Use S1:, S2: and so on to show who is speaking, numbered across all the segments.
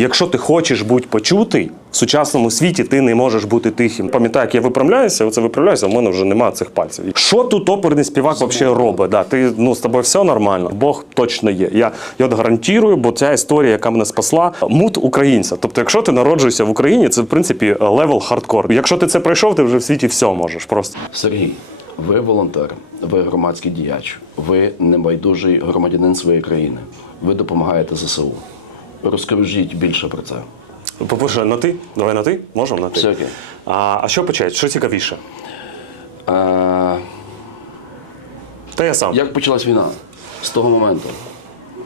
S1: Якщо ти хочеш бути почутий в сучасному світі, ти не можеш бути тихим. Пам'ятаю, як я виправляюся, оце виправляюся, в мене вже немає цих пальців. Що тут оперний співак взагалі робить? Да, ти ну з тобою все нормально. Бог точно є. Я, я гарантую, бо ця історія, яка мене спасла, мут українця. Тобто, якщо ти народжуєшся в Україні, це в принципі левел хардкор. Якщо ти це пройшов, ти вже в світі все можеш. Просто
S2: Сергій, ви волонтер, ви громадський діяч, ви небайдужий громадянин своєї країни. Ви допомагаєте ЗСУ. Розкажіть більше про це.
S1: по-перше, на ти? Давай на ти? Можемо на ти.
S2: Все окей.
S1: А, а що почати? Що цікавіше?
S2: Е,
S1: Та я сам.
S2: як почалась війна з того моменту?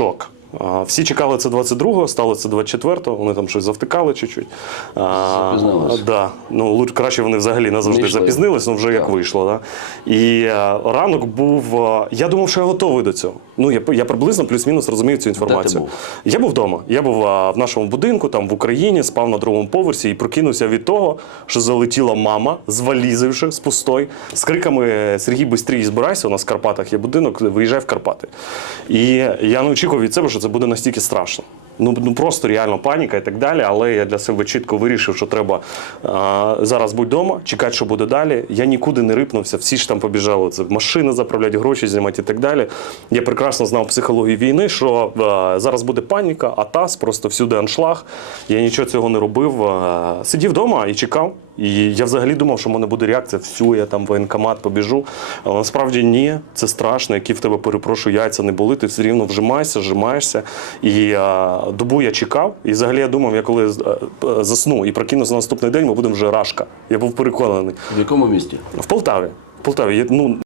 S1: шок. Всі чекали це 22-го, стало це 24-го, вони там щось завтикали чуть-чуть. Да. Ну, лучше, краще вони взагалі назавжди запізнились, ну вже як вийшло. Да? І е, ранок був. е, я думав, що я готовий до цього. Ну, я, я приблизно плюс-мінус розумів цю інформацію.
S2: був?
S1: Я був вдома. Я був е, в нашому будинку, там в Україні, спав на другому поверсі і прокинувся від того, що залетіла мама з валізи вже з пустой, з криками Сергій бистрій збирайся. У нас в Карпатах є будинок, виїжджай в Карпати. І я не очікував від себе, що це буде настільки страшно. Ну, ну просто реально паніка і так далі. Але я для себе чітко вирішив, що треба а, зараз бути вдома, чекати, що буде далі. Я нікуди не рипнувся, всі ж там побіжали. Це машини заправляти, гроші знімати і так далі. Я прекрасно знав психологію війни, що а, зараз буде паніка, атас, просто всюди аншлаг. Я нічого цього не робив. А, сидів вдома і чекав. І я взагалі думав, що в мене буде реакція, всю, я там воєнкомат побіжу. Але насправді ні, це страшно, які в тебе перепрошую, яйця не були, ти все рівно вжимаєшся, вжимаєшся. І а, добу я чекав. І взагалі я думав, я коли е, е, засну і прокинуся на наступний день, ми будемо вже рашка. Я був переконаний.
S2: В якому місті?
S1: В Полтаві. В Полтаві. Ну,